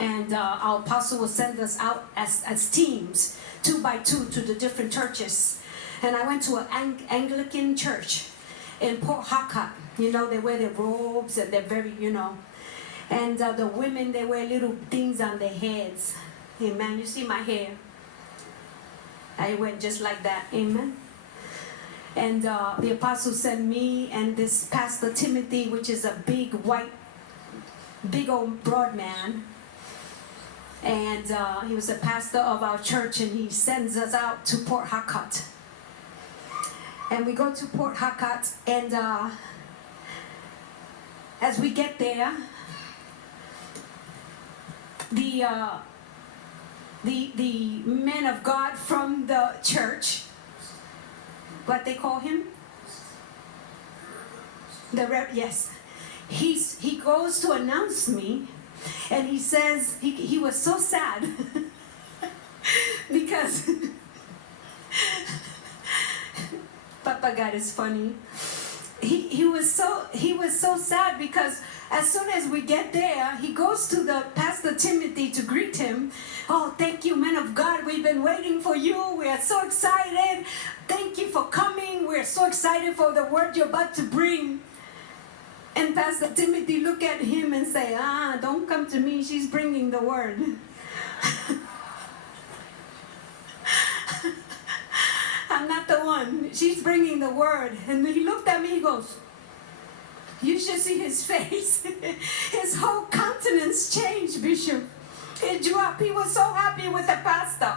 And our apostle will send us out as teams, 2 by 2, to the different churches. And I went to an Anglican church in Port Harcourt. You know, they wear their robes and they're very, you know. And the women, they wear little things on their heads. Amen. You see my hair? I went just like that. Amen. And the apostle sent me and this Pastor Timothy, which is a big white, big old broad man. And he was a pastor of our church, and he sends us out to Port Harcourt. And we go to Port Harcourt, and as we get there, the men of God from the church, what they call him? Yes. He goes to announce me, and he says he was so sad because Papa God is funny. He was so sad because as soon as we get there, he goes to the Pastor Timothy to greet him. Oh, thank you, man of God. We've been waiting for you. We are so excited. Thank you for coming. We're so excited for the word you're about to bring. And Pastor Timothy look at him and say, don't come to me. She's bringing the word. I'm not the one. She's bringing the word. And he looked at me, he goes, you should see his face. His whole countenance changed, Bishop. It dropped. He was so happy with the pastor.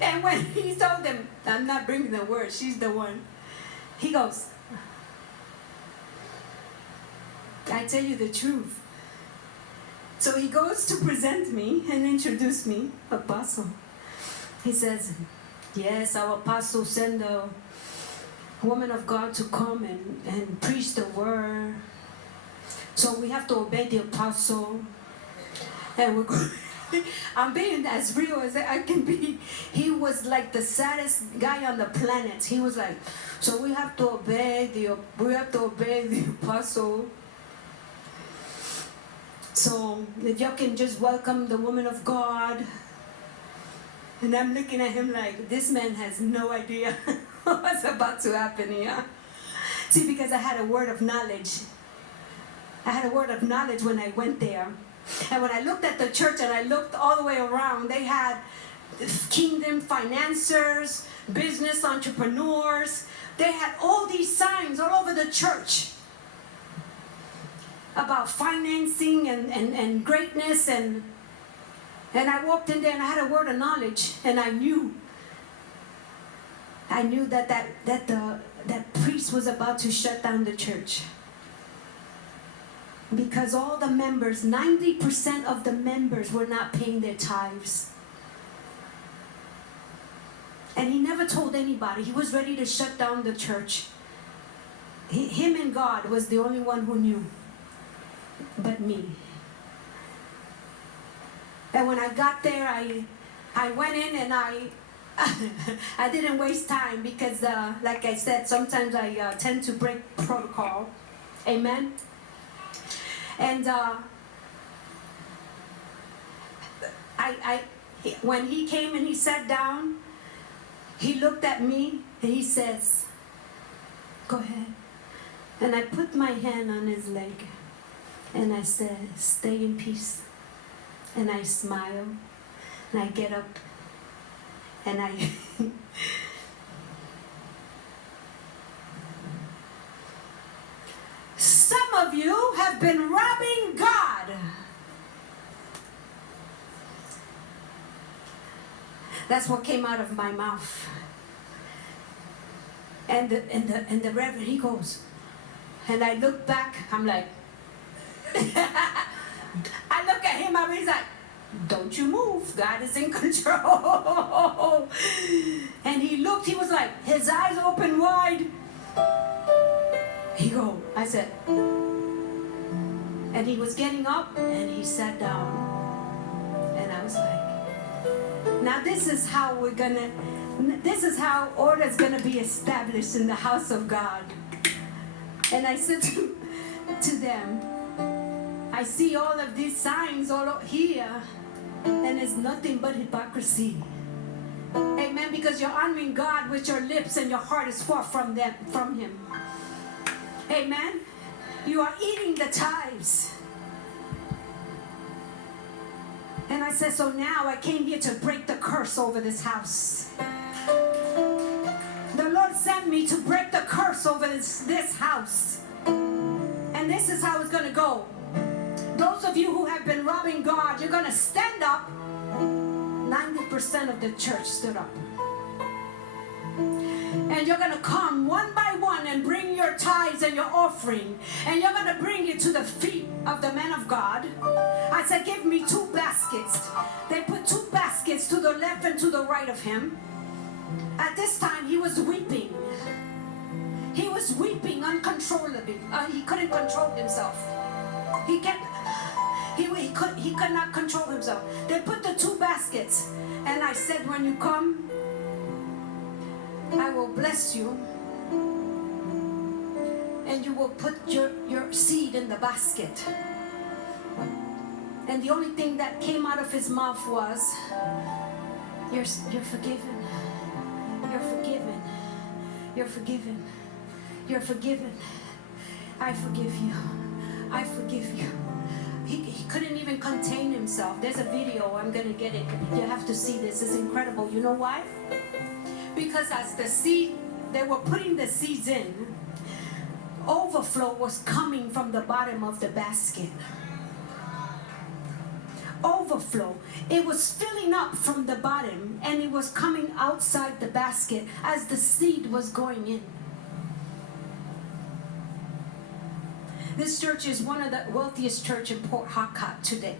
And when he told him, I'm not bringing the word, she's the one. He goes, I tell you the truth. So he goes to present me and introduce me, apostle. He says, yes, our apostle sent a woman of God to come and preach the word. So we have to obey the apostle. And we're going, I'm being as real as I can be. He was like the saddest guy on the planet. He was like, so we have to obey the apostle. So if y'all can just welcome the woman of God. And I'm looking at him like, this man has no idea what's about to happen here. See, because I had a word of knowledge. I had a word of knowledge when I went there. And when I looked at the church and I looked all the way around, they had kingdom financiers, business entrepreneurs. They had all these signs all over the church about financing and greatness. And I walked in there and I had a word of knowledge, and I knew that priest was about to shut down the church. Because all the members, 90% of the members were not paying their tithes. And he never told anybody. He was ready to shut down the church. Him and God was the only one who knew, but me. And when I got there, I went in and I didn't waste time because, like I said, sometimes I tend to break protocol. Amen? And when he came and he sat down, he looked at me and he says, go ahead. And I put my hand on his leg and I said, stay in peace. And I smile and I get up and I some of you have been robbing God. That's what came out of my mouth. And the reverend, he goes, and I look back, I'm like, I look at him, he's like, don't you move, God is in control. And he looked, he was like, his eyes open wide. He go, I said, and he was getting up and he sat down. And I was like, now this is how order's gonna be established in the house of God. And I said to them, I see all of these signs all here, And it's nothing but hypocrisy. Amen. Because you're honoring God with your lips and your heart is far from Him. Amen. You are eating the tithes. And I said, so now I came here to break the curse over this house. The Lord sent me to break the curse over this house. And this is how it's going to go. Those of you who have been robbing God, you're going to stand up. 90% of the church stood up. And you're going to come one by one and bring your tithes and your offering. And you're going to bring it to the feet of the man of God. I said, give me 2 baskets. They put 2 baskets to the left and to the right of him. At this time, he was weeping. He was weeping uncontrollably. He couldn't control himself. He could not control himself. They put the 2 baskets. And I said, when you come, I will bless you. And you will put your seed in the basket. And the only thing that came out of his mouth was, you're forgiven. You're forgiven. You're forgiven. You're forgiven. I forgive you. I forgive you. He couldn't even contain himself. There's a video. I'm going to get it. You have to see this. It's incredible. You know why? Because as the seed, they were putting the seeds in, overflow was coming from the bottom of the basket. Overflow. It was filling up from the bottom and it was coming outside the basket as the seed was going in. This church is one of the wealthiest churches in Port Huckett today.